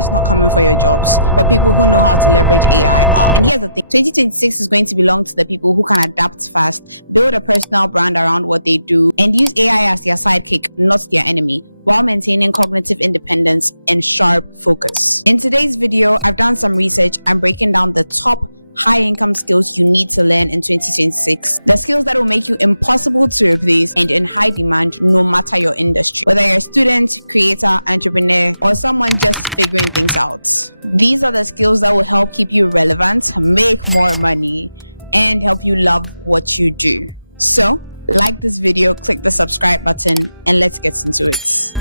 is not coming for your jobs, but people who know how to leverage AI are. And here's the thing, 2026 is going to belong to the people who can adapt fast, build a personal brand around what they do, and use AI as their sidekick, not their enemy, while maintaining cognitive independence and sharp focus. In today's video, I've done some research and breaking down the top high income skills you need to learn in 2026. The skills that will make you impossible to replace and in high demand no matter your industry. Whether you're a student, creator, entrepreneur, or someone just figuring things out. These are the skills that will help keep you relevant, make more money, and help you love what you do. So, like this video, click the subscribe button, and let's get into it.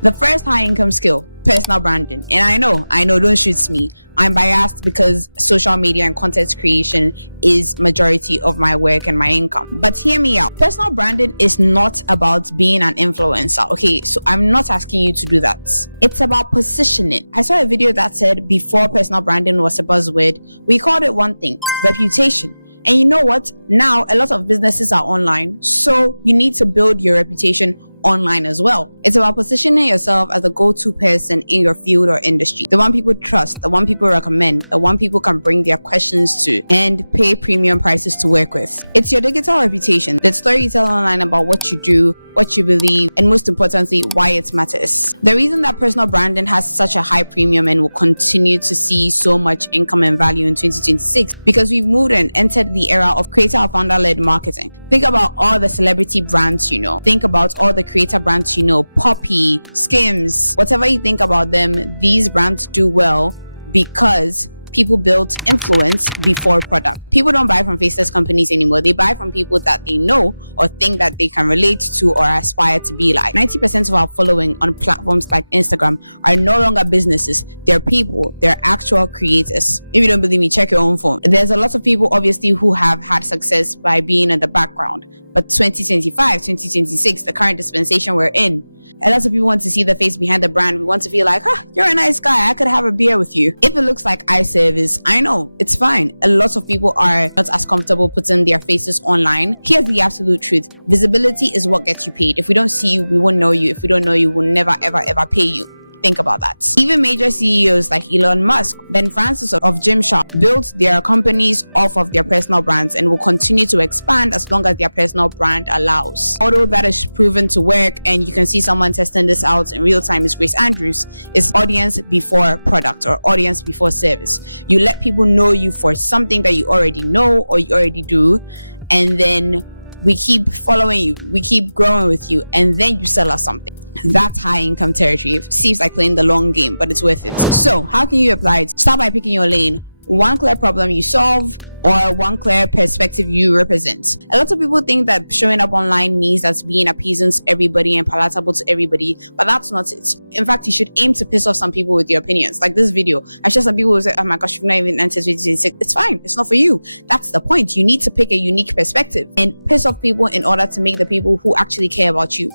The first high income skill, personal branding. And I know, don't shoot me. I'm biased because social media and content creation is majority of my work and my income. But hear me out. Personal branding is not about being an influencer. Okay, so I'm not asking you to do that. It's about positioning. I saw a video that said before personal branding was a buzzword, we called it one thing, reputation. And you know what? Now a lot of businesses are online, so you need to build your reputation online as well. It's about positioning yourself as a go-to person in your field or industry, the one people trust, the one people recommend, the one people can bring their questions to and pay premium prices to work with. It's your digital reputation, the story you tell online about what you do, what you believe, and most importantly, why it matters. The reason that personal branding has such a high premium and will continue to see so much income and value in 2026 because we've moved and entered the era of creator or founder-led marketing. Think about all the celebrity brands you know. Think about all the creator brands you know, Poppy, Skims, whatever you think about them, these brands do well because people build influence before product. People don't buy from faceless companies anymore. They buy from people that they know or think that they can relate to or aspire to be like. 90% of our following on platforms like Instagram are no longer businesses. They're people. They're actual creators. If you don't believe me, check your own phone. There's a lot of people obviously who have had success by being in the background. But 2025, 2026, the current dispensation we're in, a lot of people want to see the face behind the brand. We want to feel like, you're a nice guy. I could have a beer with you. If it looks like eye service, I know, it's fine. A lot of people are not as comfortable putting their faces online. Here's the absolute truth. Visibility is what gets you paid. If we don't see you, we won't know you. If we don't know you, we'll never, ever, ever pay you. Think about that. Even major CEOs like Elon Musk, Ben Francis of Gymshark built their companies off of their personal brands and will continue to expand as long as their personal brand allows. Although that is proven to work, and you can see someone testing this out in real time, is Grace Andrews. It's audience before product or audience before service. You let people know you for something that you already know or you already do, and then we keep following you, we keep growing with you, and then you sell us something. That's high income territory. It seems like playing the long game, but it's worth it. So how can you apply it? Start by picking your lane. One clear problem you solve or one clear perspective you represent. A lot of people think that showing up online means that's being appeasing to everybody and palatable to everybody, but that's not it. In fact, you should aim to piss off some people with your opinions. Like this video, I'm sure some people will say, oh my gosh, you've not even entered 2026. It's fine. It's not for you. That's the point. You need to pick a unique perspective and piss off people in order to make the people who actually care about you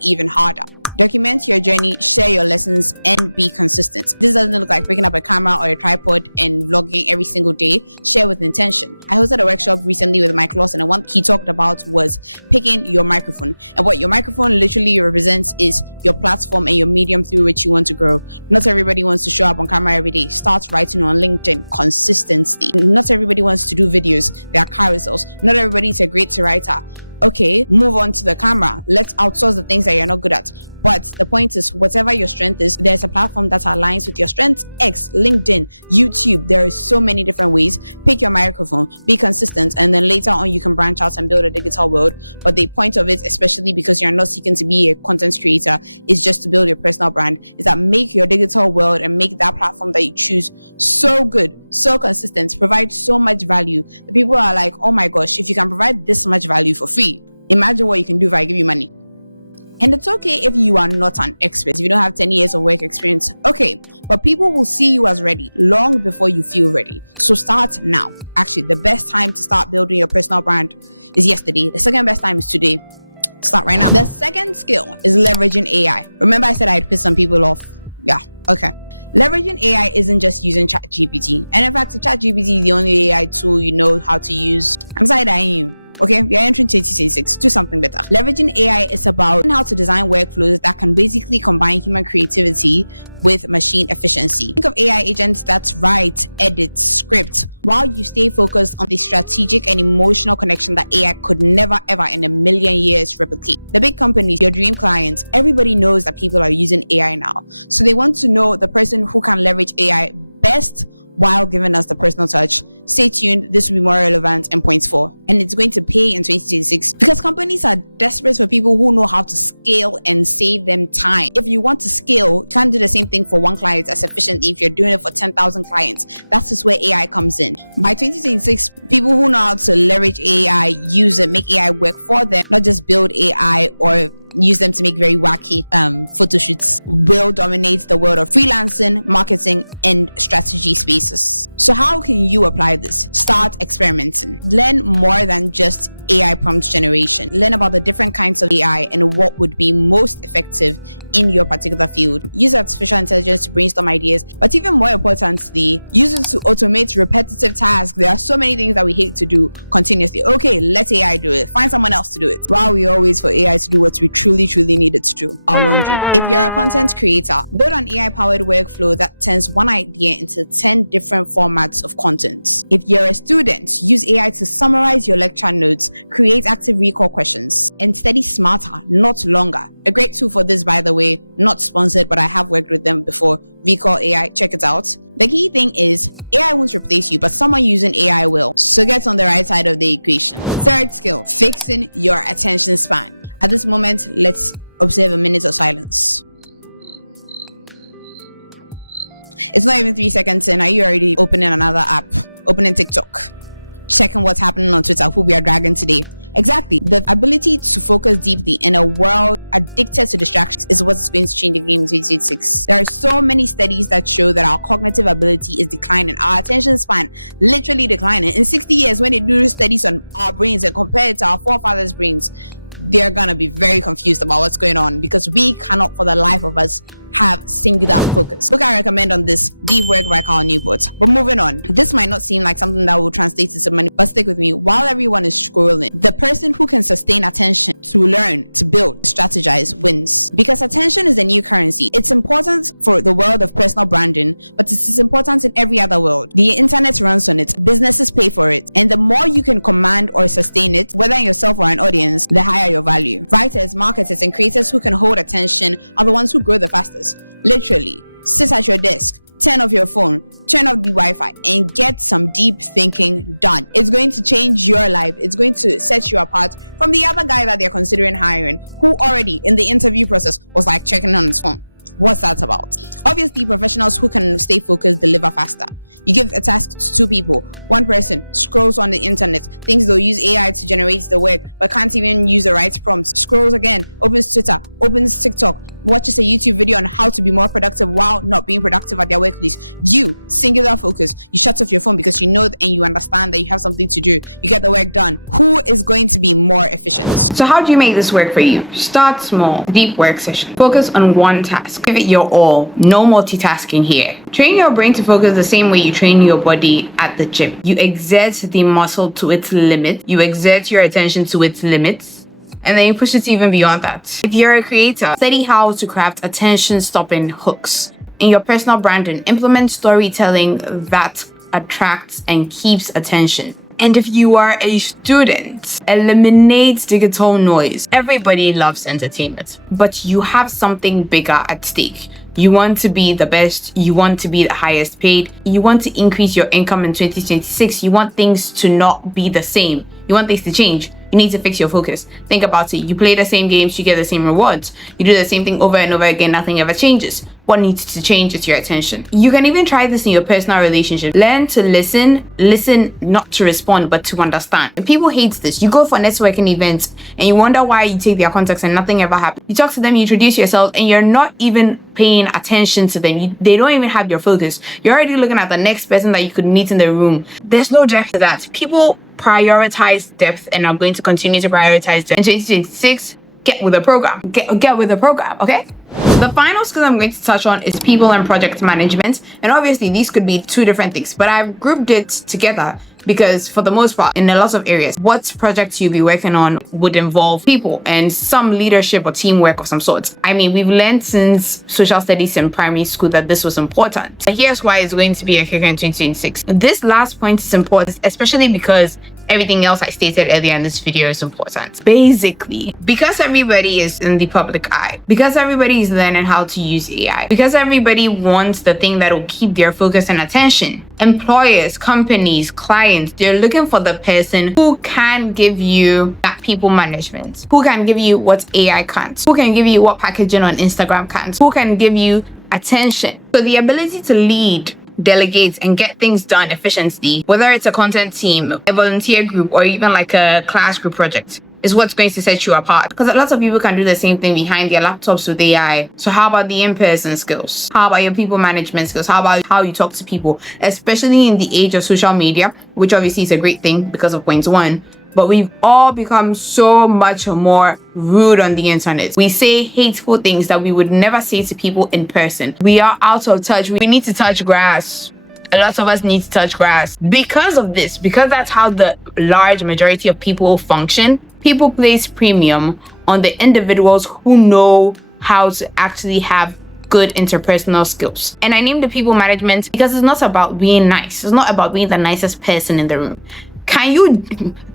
even harder. Document your journey, share your lessons, and be consistent. This doesn't look like picking up a camera or a tripod and vlogging every single day. Share with intention. I hosted a workshop recently with Mike Lawson, and what he talked about was picking your microphone. And what your microphone literally represents is your platform and your medium through which you want to grow. Not everybody wants to show up on camera every day. Start writing on LinkedIn consistently. Not everybody wants to do videos. There are carousels. Not everybody is a great writer. Okay, move on to the camera. Let's outsource the things that you're not good at. But the point is, whatever your strength is, there's a platform that aligns with your strengths. X, LinkedIn, YouTube. There is so many different ways. Pick your microphone, be consistent, and then later on you can branch out and build a digital world. But the point of it, especially because you're not seeking to be a content creator, is just to build your personal brand, is that make your digital world and make that platform that you choose so good, so consistent, provide so much value. The people are like, oh my gosh, if you can provide this much value for free, imagine what you can do if I give you money. And it's okay if you are not an expert, if you don't have 10 years of work experience, okay, but people will see you as ready long before you feel ready. So start now. Actually, the best time to start building your personal brand is yesterday. The second best time is today. Start right now. The second skill is leveraging AI. Remember I said I'd piss some people off? Yeah, okay. Leveraging AI isn't just using ChatGPT. And in fact, ChatGPT is the only AI tool you know how to use. I'm side-eyeing you. Okay, we are entering 2026. Do something better. Leveraging AI is about how to design workflows that can basically combine human creativity with machine efficiency. Think of AI agents that write, edit, script, while you stay focused on the strategic and emotional connection that AI could never ever in a million years replicate. The big companies, your dream clients, everybody knows that people are using AI now. So they want to know the person who can leverage AI best while giving us the personal touch. Stay tuned, this will be more relevant in point 4. And it's going to pay in 2026 because companies are desperate for people who know how to scale and save them time. If you want to scale, you can't do the same thing for one client as efficiently if you're doing it for 10,000 clients. That's just where AI comes in. By 2026, people who know how to leverage AI, use it, make AI work for them, not just build AI or use them to make very wacky photo shoots, will dominate the world of freelancing, marketing, and strategy spaces. So how can you apply this? Start experimenting. Learn more than just AI prompt generation. Learn about the different kinds of AI and what would be most effective in your particular field. Use artificial intelligence to brainstorm ideas, but even more importantly, use it to automate repetitive tasks. There are so many things that we hate to do continuously. Okay, let AI do it. Find someone else to do it. While we always for AI to do what we truly need it to do, our laundry. If you're a content creator, build an AI-powered workflow that turns one idea into 10 different formats of content. If you're a student, use AI to summarize your lecture notes, create active recall questions, and study smarter, not longer. A great tool for this, by the way, not sponsored, but I have worked with them before. Recall AI, check it out. The key thing is AI won't replace you, but someone using AI will. So get on the right side of the equation. Third skill, fixing your attention span. At this moment, let's observe a minute of silence. It's not even 3 seconds in. Are you already opening another app? Opening TikTok? Checking what's happening on Twitter, who we are dragging today? Exactly. The ability to focus deeply in a world addicted to distractions is what's going to change the game in 2026. There are so many studies that show that our cognitive ability is declining, our attention span literally declining. In 60 years, when they do studies on our brains and compare it to our forefathers' brains, they're gonna be very confused about what's going on because we cannot for the life of us have singular focus. Book I recommend on this, Deep Work by Cal Newport. But moving on, this might not seem like something that will translate into money, but stick with me. While everyone is scrolling, the person who can sustain attention to learn, to build, strategize wins. Because attention is the new currency. It's important for the world of personal branding, but it is important in every other world. The internet runs on it, businesses pay for it, and the more you can command or sustain it, whether in yourself or an audience, the higher your value. Writers, marketers, and creators who can hold attention are the ones who grow the fastest. Literally, sit at your desk, turn off your phone, turn off the Wi-Fi, and get some deep thinking done. It's going to change your life. It's going to set you apart from the other guy that they're considering hiring, who already in the interview process was like checking on his phone. What's that about? Obviously, professionals who can stay focused deliver faster. You give a task to 2 people. One person scrolls on the internet, thinks they'll use AI to generate the work, but can't even use the right prompts. Scrolls again, opens Twitter, opens TikTok, watches a YouTube video on how to be more productive while not being productive at their workplace. You, singular focus. You shut off your phone because you know and you understand that you have something to do. You get the work done. Who is going to be more efficient? So how do you make this work for you? Start small, deep work session. Focus on one task. Give it your all. No multitasking here. Train your brain to focus the same way you train your body at the gym. You exert the muscle to its limit. You exert your attention to its limits. And then you push it even beyond that. If you're a creator, study how to craft attention-stopping hooks. In your personal branding, implement storytelling that attracts and keeps attention. And if you are a student, eliminate digital noise. Everybody loves entertainment, but you have something bigger at stake. You want to be the best. You want to be the highest paid. You want to increase your income in 2026. You want things to not be the same. You want things to change. You need to fix your focus. Think about it. You play the same games, you get the same rewards. You do the same thing over and over again, nothing ever changes. What needs to change is your attention. You can even try this in your personal relationship. Learn to listen not to respond, but to understand. And people hate this. You go for networking events and you wonder why you take their contacts and nothing ever happens. You talk to them, you introduce yourself, and you're not even paying attention to them. They don't even have your focus. You're already looking at the next person that you could meet in the room. There's no depth to that. People prioritize depth and I'm going to continue to prioritize depth. In 2026, get with the program. Get with the program, okay? The final skill I'm going to touch on is people and project management. And obviously these could be 2 different things, but I've grouped it together because for the most part, in a lot of areas, what projects you'll be working on would involve people and some leadership or teamwork of some sort. I mean, we've learned since social studies in primary school that this was important. And here's why it's going to be a kicker in 2026. This last point is important, especially because everything else I stated earlier in this video is important. Basically, because everybody is in the public eye, because everybody is learning how to use AI, because everybody wants the thing that will keep their focus and attention, employers, companies, clients, they're looking for the person who can give you that people management, who can give you what AI can't, who can give you what packaging on Instagram can't, who can give you attention. So the ability to lead, delegate, and get things done efficiently, whether it's a content team, a volunteer group, or even like a class group project, is what's going to set you apart. Because a lot of people can do the same thing behind their laptops with AI. So how about the in-person skills? How about your people management skills? How about how you talk to people? Especially in the age of social media, which obviously is a great thing because of point one. But we've all become so much more rude on the internet. We say hateful things that we would never say to people in person. We are out of touch. We need to touch grass. A lot of us need to touch grass. Because of this, because that's how the large majority of people function, people place premium on the individuals who know how to actually have good interpersonal skills. And I named the people management because it's not about being nice. It's not about being the nicest person in the room. Can you,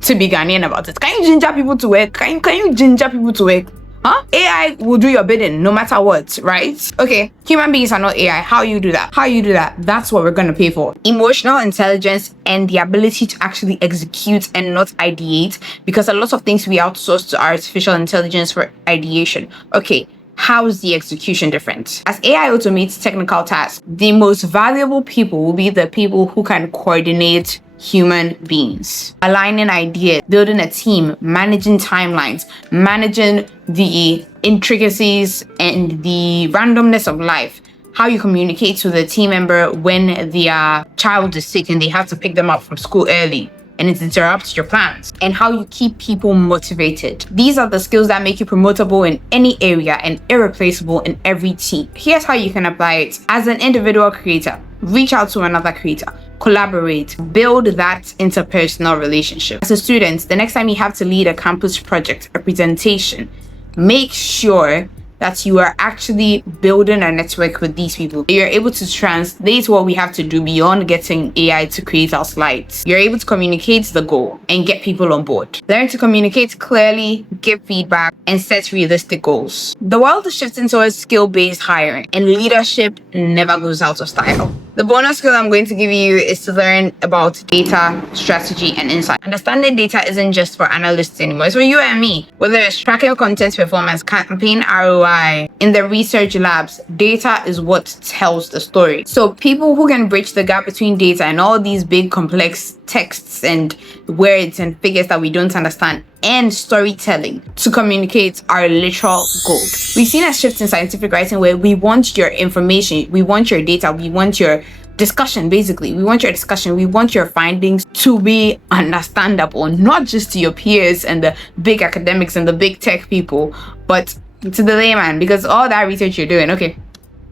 to be Ghanaian about it, can you ginger people to work? Can you ginger people to work? Huh? AI will do your bidding no matter what, right? Okay, human beings are not AI. How you do that? How you do that? That's what we're going to pay for. Emotional intelligence and the ability to actually execute and not ideate, because a lot of things we outsource to artificial intelligence for ideation. Okay, how is the execution different? As AI automates technical tasks, the most valuable people will be the people who can coordinate human beings, aligning ideas, building a team, managing timelines, managing the intricacies and the randomness of life. How you communicate to the team member when their child is sick and they have to pick them up from school early and it interrupts your plans, and how you keep people motivated. These are the skills that make you promotable in any area and irreplaceable in every team. Here's how you can apply it. As an individual creator, reach out to another creator, collaborate, build that interpersonal relationship. As a student, the next time you have to lead a campus project, a presentation, make sure that you are actually building a network with these people. You're able to translate what we have to do beyond getting AI to create our slides. You're able to communicate the goal and get people on board. Learn to communicate clearly, give feedback, and set realistic goals. The world is shifting towards skill-based hiring, and leadership never goes out of style. The bonus skill I'm going to give you is to learn about data, strategy, and insight. Understanding data isn't just for analysts anymore. It's for you and me. Whether it's tracking content performance, campaign ROI, in the research labs, data is what tells the story. So people who can bridge the gap between data and all these big complex texts and words and figures that we don't understand, and storytelling to communicate are literal gold. We've seen a shift in scientific writing where we want your information, we want your data, we want your discussion, basically. We want your discussion, we want your findings to be understandable, not just to your peers and the big academics and the big tech people, but to the layman, because all that research you're doing, okay,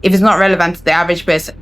if it's not relevant to the average person,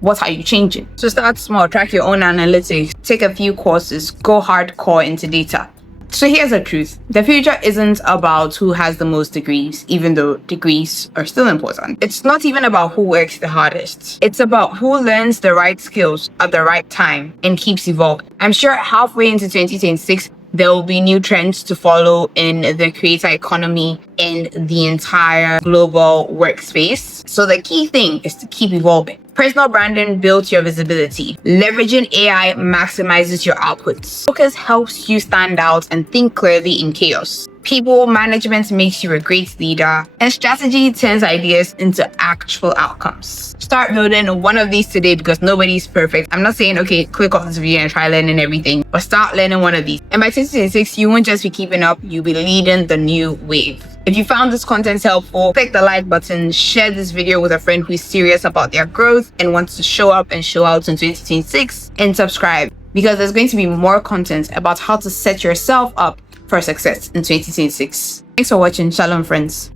what are you changing? So start small, track your own analytics, take a few courses, go hardcore into data. So here's the truth. The future isn't about who has the most degrees, even though degrees are still important. It's not even about who works the hardest. It's about who learns the right skills at the right time and keeps evolving. I'm sure halfway into 2026, there will be new trends to follow in the creator economy and the entire global workspace. So the key thing is to keep evolving. Personal branding builds your visibility. Leveraging AI maximizes your outputs. Focus helps you stand out and think clearly in chaos. People management makes you a great leader, and strategy turns ideas into actual outcomes. Start building one of these today, because nobody's perfect. I'm not saying, okay, click off this video and try learning everything, but start learning one of these. And by 2026, you won't just be keeping up, you'll be leading the new wave. If you found this content helpful, click the like button, share this video with a friend who is serious about their growth and wants to show up and show out in 2026, and subscribe, because there's going to be more content about how to set yourself up for success in 2026. Thanks for watching. Shalom, friends.